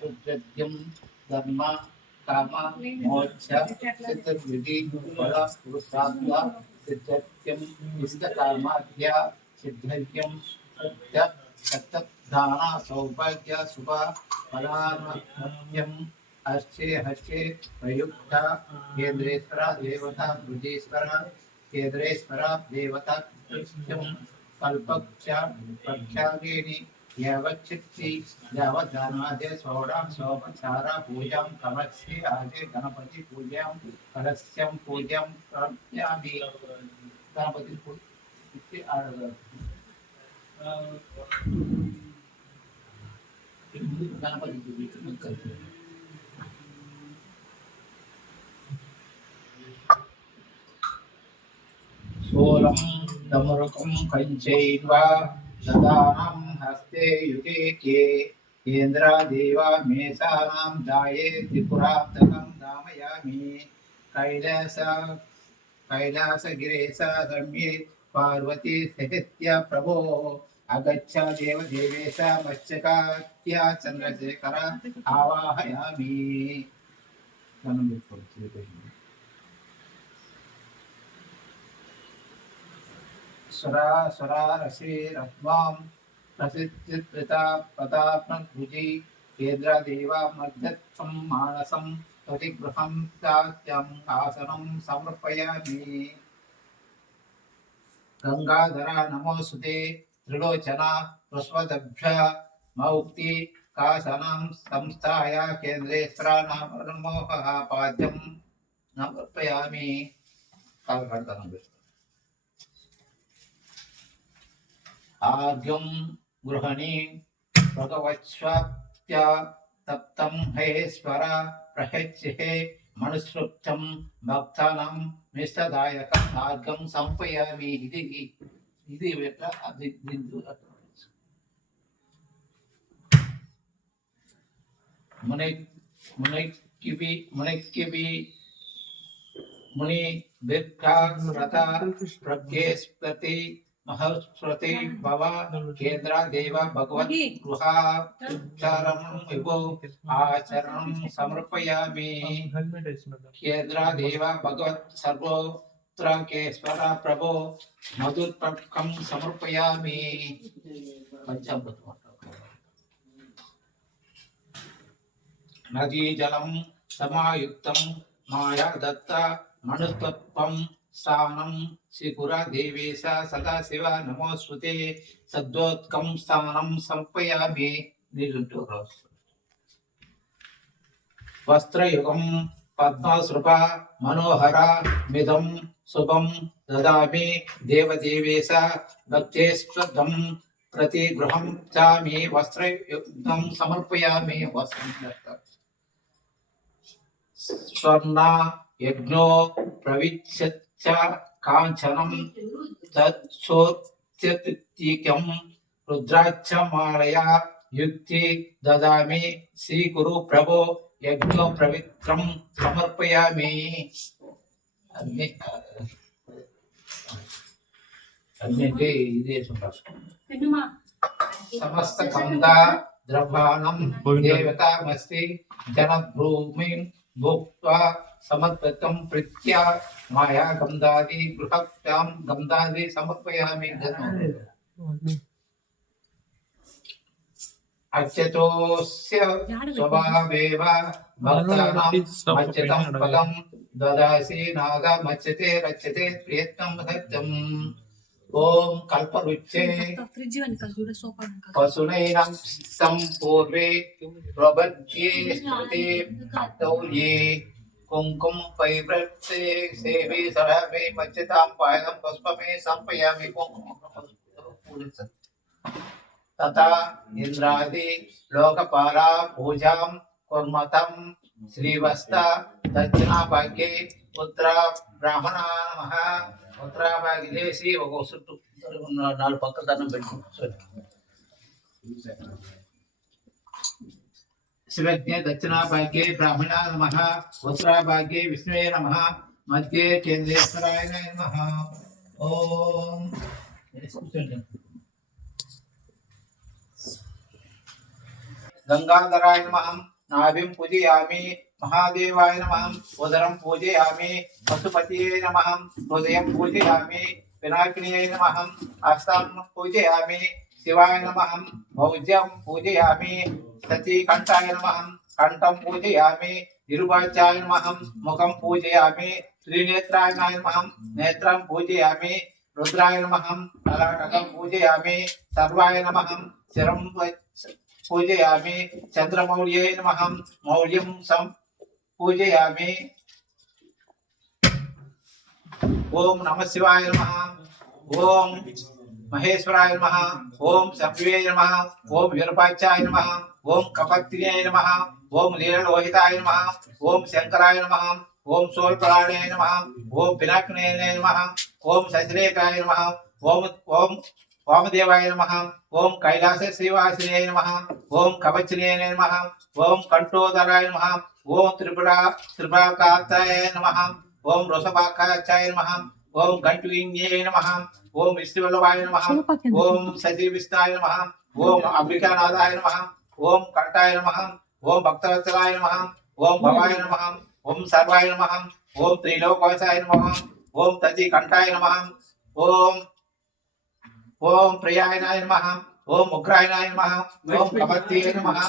सुद्रव्यं धर्म काम मोक्ष सिद्धिर्विधि फल पुरुषार्थ सिद्ध्यं इष्टकामाद्य सिद्ध्यं सत्य सत्तदान सौभाग्य शुभ फलानां हस्ते हस्ते प्रयुक्त केन्द्रेश्वर देवता बुद्धेश्वर केन्द्रेश्वर देवता कृष्णं कल्पक्ष प्रख्यागिनी यावच्छक्ति यावज्जानादे षोडश सोपचारा पूजां कमस्य आदे गणपति पूजां कलशं पूजां कर्पयामि गणपति पूजा गणपति पूजा सोलं दमरुकं कंचैवा ददानं हस्ते युगे के केन्द्रादेवा मेषानां दाये त्रिपुरातकं दामयामि कैलासगिरेश रम्ये पार्वती सहित्य प्रभो अगच्छ देवदेवेश मत्स्यकात्या चन्द्रशेखर आवाहयामि स्वरा स्वरा रसे रत्वां प्रसिद्धिता प्रतापभुजि केन्द्र देवा मध्यत्थं मानसं प्रतिगृहं त्यात्यं आसनं समर्पयामि गंगाधरा नमोस्तुते त्रिलोचना प्रस्वदभ्य मौक्ति कासनं संस्थाय केन्द्रेश्वरा नमोः पाद्यं समर्पयामि आर्घ्यं गृहणी भगवत्स्वात्य तप्तं हेश्वर प्रहच्ये मनुसृप्तं भक्तानां मिष्टदायकम् आर्घ्यं संपयामि इति वेट्ला दिंदु मुनि दीर्घाव्रता प्रज्ञेस्पति महस्पति भव केन्द्र देव भगवत् गृहाचारणं विभो आचरणं समर्पयामि केन्द्र देव भगवत् सर्वोत्र केश्वर प्रभो मधुर्पक्कं समर्पयामि नदी जलं समायुक्तं माया दत्ता मनुस्तत्वं स्थानं श्रीपुरा देवेश सदाशिव नमोस्तुते सद्वोत्कं स्थानं संपयामि वस्त्रयुगं पद्मसृपा मनोहरा मिदं शुभं ददामि देवदेवेश भक्तेष्वदं प्रतिगृहं चामि वस्त्रयुग्मं समर्पयामि वस्त्रं स्वर्णा यज्ञो प्रविच्छ कांचनं तत्सोत्यतिकं रुद्राक्षमालया युक्ति ददामि श्रीगुरु प्रभो यज्ञो पवित्रं समर्पयामि समस्त गंगा द्रव्याणं देवतामस्ति जनभूमिं भुक्त्वा समर्पितं प्रीत्या माया गंधादि बृहत्यां गंधादि समर्पयामि अच्युतोस्य स्वभावेव भक्तानां मच्चितं पदं ददासि नाग मच्यते रच्यते प्रयत्नं सत्यम् ओम कल्पवृक्षे पशुनैनं संपूर्वे प्रबध्ये स्मृते तौल्ये कुंकुम पैव्रते सेवे सरवे मच्चितां पायं पुष्पमे संपयामि कुंकुम तथा इंद्रादि लोकपाला पूजां कुर्मतं श्रीवस्ता दक्षिणाभागे पुत्र ब्राह्मणा नमः उत्तराभागेसी ఒక చుట్టూ నాలుగు పక్కల దండం పెట్టుకోండి शिवज्ञ दक्षिणाभागे ब्राह्मणा नमः उत्तराभागे विष्णुवे नमः मध्ये केन्द्रेश्वराय नमः ओम गंगाधराय नमः नाभिं पूजयामि महादेवाय नमः उदरं पूजयामि पशुपतये नमः हृदयं पूजयामि विनायकिन्यै नमः हस्तं पूजयामि शिवाय नमः भौज्यं पूजयामि सचीकण्ठाय नमः कंठं पूजयामि इरुवाचाय नमः मुखं पूजयामि त्रिनेत्राय नमः नेत्रं पूजयामि रुद्राय नमः ललाटकं पूजयामि सर्वाय नमः शिरं पूजयामि चंद्रमौल्ये नमः मौल्यं सं पूजयामि ओम नमः शिवाय नमः ओम महेश्वराय नमः ओम शंभवे नमः ओम विरूपाक्षाय नमः ओम कपत्रिये नमः ओम लीललोहिताय नमः ओम शंकराय नमः ओम शूलप्राणाय नमः ओम पिनाकिने नमः ओम शशिरेखाय नमः ओम ओम वामदेवाय नमः ओम कैलास श्रीवासिने नमः ओम कवचिने नमः ओम कंठोदराय नमः ओम त्रिपुराकांताय नमः ओम रोषभाकाचाय नमः ओम घंटविन्ये नमः ओम विष्णुवल्लभाय नमः ओम सजीविष्णाय नमः ओम अंबिकानाथाय नमः ओम कंठाय नमः ओम भक्तवत्सलाय नमः ओम भवाय नमः ओम सर्वाय नमः ओम त्रिलोकवासाय नमः ओम तजिकंठाय नमः ओम ओम प्रियाय नमः ओम उग्राय नमः ओम कपत्ये नमः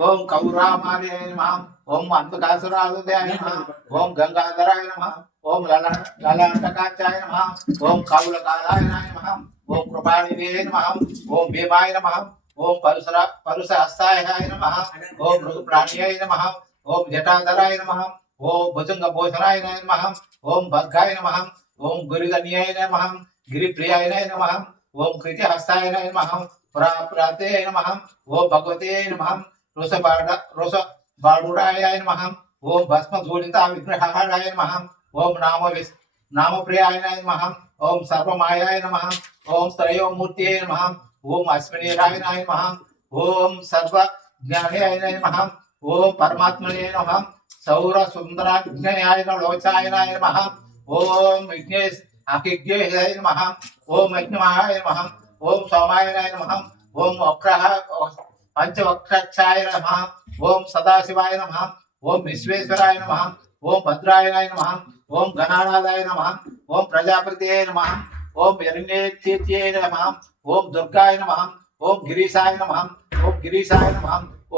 ओम कौरामाय नमः ओम अंधकासुराय नमः ओम गंगाधराय नमः ओम ललाटकाचाय नमः ओम काउलकालाय नमः ओम कृपानिधे नमः ओम भीमाय नमः ओम परुषहस्ताय नमः ओम मृदुप्राण्याय नमः ओम जटाधराय नमः ओम भुजंगभूषणाय नमः ओम भद्गाय नमः ओम गिरिधन्याय नमः गिरिप्रियाय नमः ओम कृतिहस्ताय नमः प्राप्राते नमः ओम भगवते नमः रोषबाडुराय नमः ओम भस्मधूलिता विग्रहाय नमः ओम नामप्रियाय नमः ओम सर्वमायाय नमः ओम त्रयोमूर्तये नमः ओम अश्विनीराय नमः ओम सर्वज्ञानाय नमः ओम परमात्मने नमः सौर सुंदराज्ञाय लोचाय नमः ओम विघ्नेश अकिज्ञाय नमः ओम अग्निमाय नमः ओम सोमाय नमः ओम वक्रः पंचवक्षाय नमः ओम सदाशिवाय नमः ओम विश्वेश्वराय नमः ओम भद्राय नमः ओम गणानाथाय नमः ओम प्रजापतये नमः ओम हिरण्येत्यै नमः ओम दुर्गाय नमः ओम गिरीशाय नमः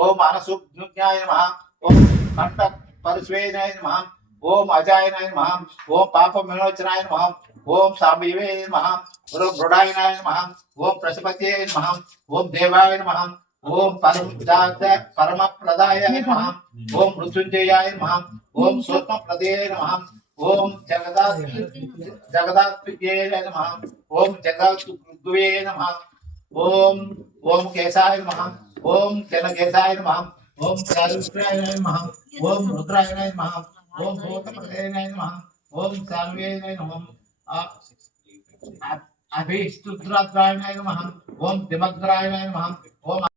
ओम अनसुज्ञाय नमः ओम कंठ परशुवे नमः ओम अजाय नमः ओम पाप विमोचनाय नमः ओम साम्बवे नमः ओम मृडाय नमः ओम प्रसपतये नमः ओम देवाय नमः ओम परमप्रदाय नमः ओम मृत्युंजयाय नमः ओम सूक्ष्मप्रदये नमः ओम जगदात्मके नमः ओम जगद्गुरुवे नमः ओम ओम केशाय नमः ओम जनकेशाय नमः ओम प्रारुष्ट्राय नमः ओम रुद्राय नमः ओम भूतप्रदये नमः ओम साम्बवे नमः अभिष्टुद्राय नमः ओम दिमग्राय नमः ओम